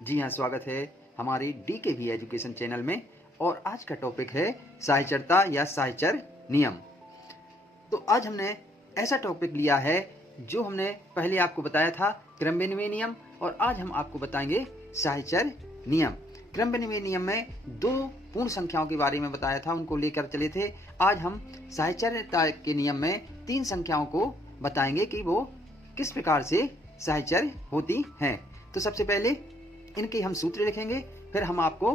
जी हाँ, स्वागत है हमारी DKV एजुकेशन चैनल में। और आज का टॉपिक है साहचर्यता या साहचर्य नियम। तो आज हमने ऐसा टॉपिक लिया है जो हमने पहले आपको बताया था क्रम-विनिमय नियम, और आज हम आपको बताएंगे साहचर्य नियम। क्रम-विनिमय नियम में दो पूर्ण संख्याओं के बारे में बताया था, उनको लेकर चले थे। आज हम साहचर्यता के नियम में तीन संख्याओं को बताएंगे कि वो किस प्रकार से साहचर्य होती हैं। तो सबसे पहले इनके हम सूत्र लिखेंगे, फिर हम आपको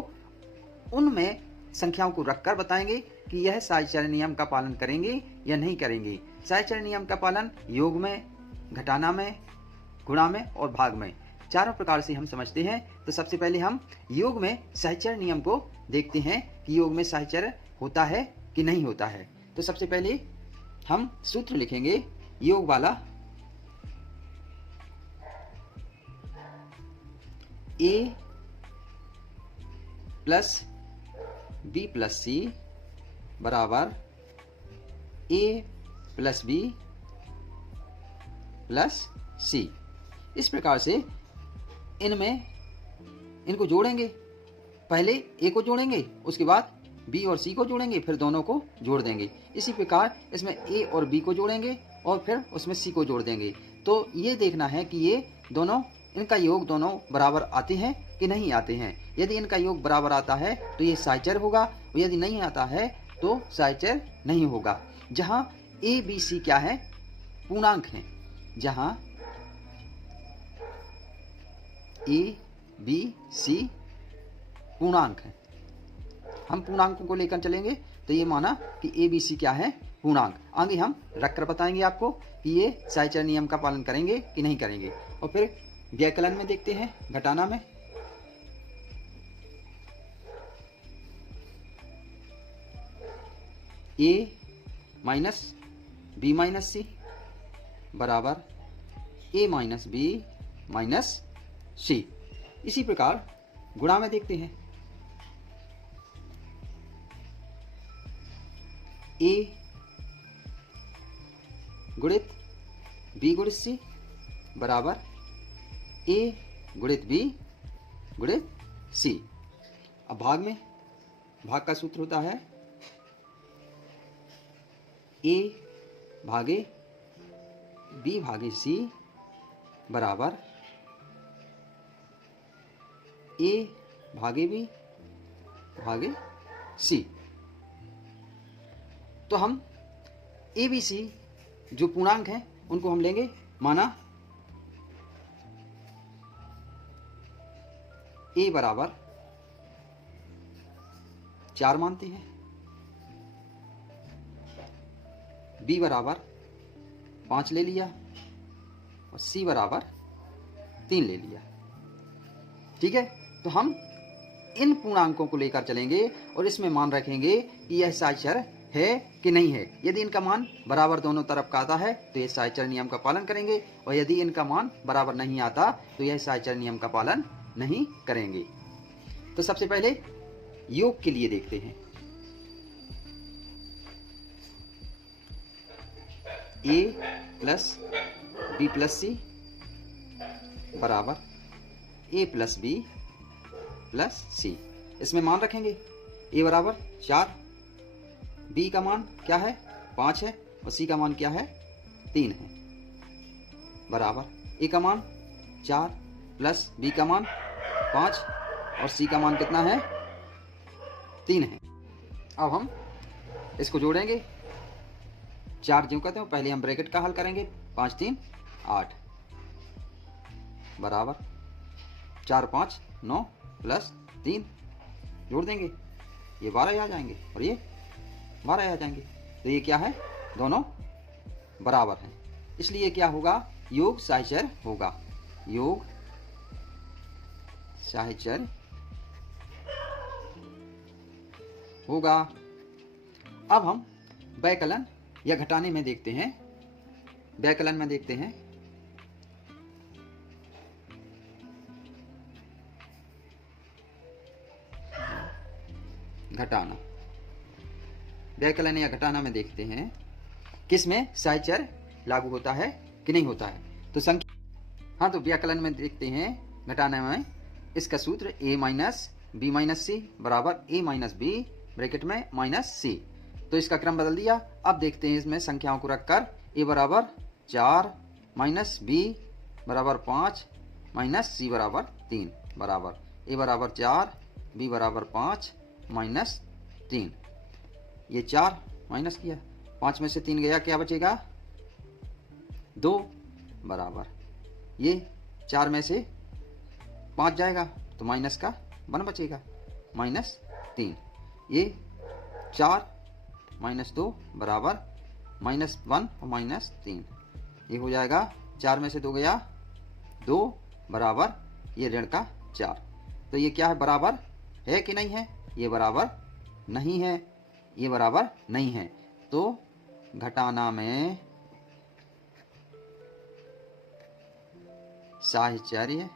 उनमें संख्याओं को रखकर बताएंगे कि यह साहचर्य नियम का पालन करेंगे या नहीं करेंगे। साहचर्य नियम का पालन योग में, घटाना में, गुणा में और भाग में चारों प्रकार से हम समझते हैं। तो सबसे पहले हम योग में साहचर्य नियम को देखते हैं कि योग में साहचर्य होता है कि नहीं होता है। तो सबसे पहले हम सूत्र लिखेंगे योग वाला। A plus B plus C बराबर A plus B plus C। इस प्रकार से इनको जोड़ेंगे। पहले A को जोड़ेंगे, उसके बाद B और C को जोड़ेंगे, फिर दोनों को जोड़ देंगे। इसी प्रकार इसमें A और B को जोड़ेंगे और फिर उसमें C को जोड़ देंगे। तो ये देखना है कि ये दोनों, इनका योग दोनों बराबर आते हैं कि नहीं आते हैं। यदि इनका योग बराबर आता है तो ये साहचर्य होगा, और यदि नहीं आता है तो साहचर्य नहीं होगा। जहां A B C क्या है? पूर्णांक हैं। जहां A B C पूर्णांक है, हम पूर्णांकों को लेकर चलेंगे। तो ये माना कि A B C क्या है? पूर्णांक। आगे हम रखकर बताएंगे आपको कि ये साहचर्य नियम का पालन करेंगे कि नहीं करेंगे। और फिर व्यकलन में देखते हैं, घटाना में। A minus B minus C बराबर A minus B minus C। इसी प्रकार गुणा में देखते हैं। A गुणित B गुणित C बराबर A गुणित B गुणित C। अब भाग में, भाग का सूत्र होता है A भागे B भागे C बराबर A भागे B भागे C। तो हम A B C जो पूर्णांक हैं उनको हम लेंगे। माना A बराबर 4 मानते हैं, B बराबर 5 ले लिया और C बराबर 3 ले लिया। ठीक है, तो हम इन पूर्णांकों को लेकर चलेंगे और इसमें मान रखेंगे कि यह साहचर्य है कि नहीं है। यदि इनका मान बराबर दोनों तरफ का आता है तो यह साहचर्य नियम का पालन करेंगे, और यदि इनका मान बराबर नहीं आता तो यह साहचर्य नियम का पालन नहीं करेंगे। तो सबसे पहले योग के लिए देखते हैं। A plus B plus C बराबर A plus B plus C। इसमें मान रखेंगे। A बराबर 4, B का मान क्या है? 5 है, और C का मान क्या है? 3 है। बराबर A का मान 4 प्लस B का मान 5 और C का मान कितना है? 3 है। अब हम इसको जोड़ेंगे। 4 जो कहते हैं पहले हम ब्रैकेट का हल करेंगे। 5 3 8 बराबर 4 5 9 प्लस 3 जोड़ देंगे, ये 12 आ जाएंगे और ये 12 आ जाएंगे। तो ये क्या है? दोनों बराबर हैं, इसलिए क्या होगा? योग साहचर्य होगा। योग साहचर्य होगा। अब हम व्यकलन या घटाने में देखते हैं। व्यकलन में देखते हैं। घटाना, व्यकलन या घटाना में देखते हैं किसमें साहचर्य लागू होता है कि नहीं होता है। तो संख्या, हाँ, तो व्याकलन में देखते हैं घटाने में इसका सूत्र a माइनस बी माइनस सी बराबर a माइनस बी ब्रैकेट में माइनस सी। तो इसका क्रम बदल दिया। अब देखते हैं इसमें संख्याओं को रखकर a बराबर 4 माइनस बी बराबर 5 माइनस सी बराबर 3 बराबर a बराबर 4 b बराबर 5 माइनस 3। ये 4 माइनस किया, 5 में से 3 गया, क्या बचेगा 2 बराबर ये 4 में से 5 जाएगा तो माइनस का 1 बचेगा माइनस 3। ये 4 माइनस 2 बराबर माइनस 1 और माइनस 3। ये हो जाएगा 4 में से 2 गया 2 बराबर ये ऋण का 4। तो ये क्या है, बराबर है कि नहीं है? ये बराबर नहीं है, ये बराबर नहीं है। तो घटाना में साहचर्य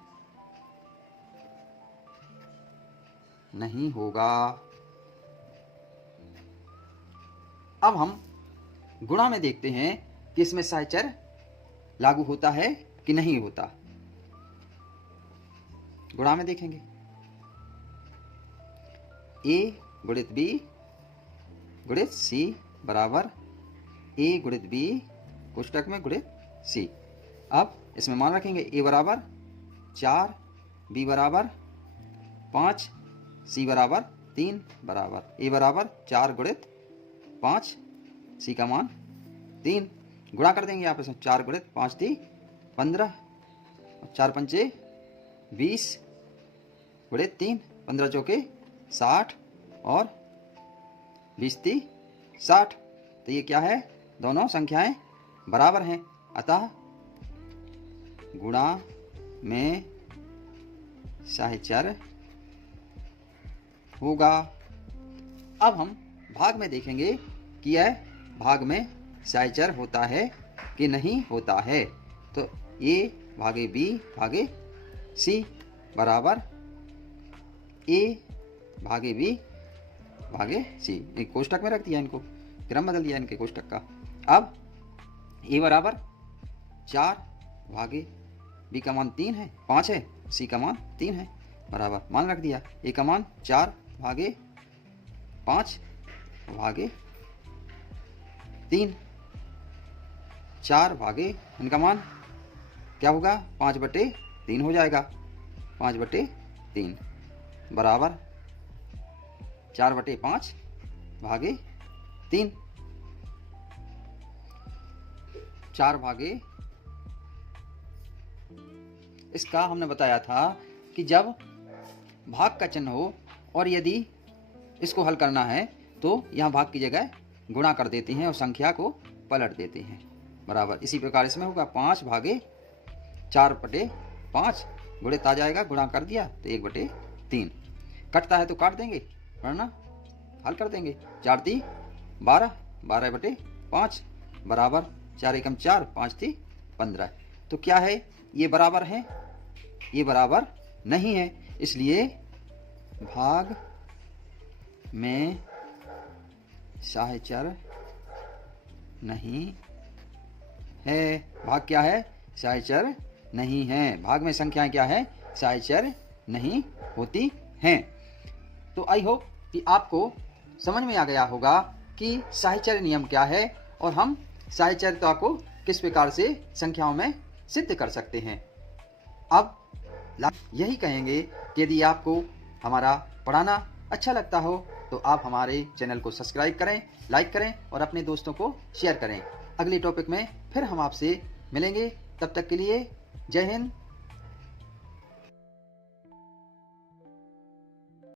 नहीं होगा। अब हम गुणा में देखते हैं कि इसमें साहचर्य लागू होता है कि नहीं होता। गुणा में देखेंगे a गुणित b गुणित c बराबर a गुणित b कोष्टक में गुणित c। अब इसमें मान रखेंगे a बराबर 4 b बराबर 5 c बराबर 3 बराबर a बराबर 4 गुणित 5 c का मान 3। गुणा कर देंगे आपस में 4 गुणित 5 थी 15 4 पंचे 20 गुणित 3 15 चौके 60 और 20 थी 60। तो ये क्या है, दोनों संख्याएं बराबर हैं, अतः गुणा में साहचर्य होगा। अब हम भाग में देखेंगे कि यह भाग में साहचर्य होता है कि नहीं होता है। तो a भागे b भागे c बराबर a भागे b भागे c। एक कोष्टक में रख दिया, इनको क्रम बदल दिया इनके कोष्टक का। अब a बराबर 4 भागे b का मान 3 है 5 है, c का मान 3 है बराबर मान रख दिया। a का मान 4 भागे 5 भागे 3 4 भागे इनका मान क्या होगा 5/3 हो जाएगा 5/3 बराबर 4/5 भागे 3 4 भागे। इसका हमने बताया था कि जब भाग का चिन्ह हो और यदि इसको हल करना है तो यहाँ भाग की जगह गुणा कर देते हैं और संख्या को पलट देते हैं बराबर। इसी प्रकार इसमें होगा 5 भागे 4/5 गुणित आ जाएगा, गुणा कर दिया तो 1/3। कटता है तो काट देंगे वरना हल कर देंगे। 4 × 12 12/5 बराबर 4 एकम 4 5 × 15। तो क्या है, ये बराबर है, ये बराबर नहीं है, इसलिए भाग में साहचर्य नहीं है। भाग क्या है, साहचर्य नहीं है। भाग में संख्याएं क्या है, साहचर्य नहीं होती हैं। तो आई होप कि आपको समझ में आ गया होगा कि साहचर्य नियम क्या है और हम साहचर्यता को किस प्रकार से संख्याओं में सिद्ध कर सकते हैं। अब यही कहेंगे कि यदि आपको हमारा पढ़ाना अच्छा लगता हो तो आप हमारे चैनल को सब्सक्राइब करें, लाइक करें और अपने दोस्तों को शेयर करें। अगले टॉपिक में फिर हम आपसे मिलेंगे, तब तक के लिए जय हिंद,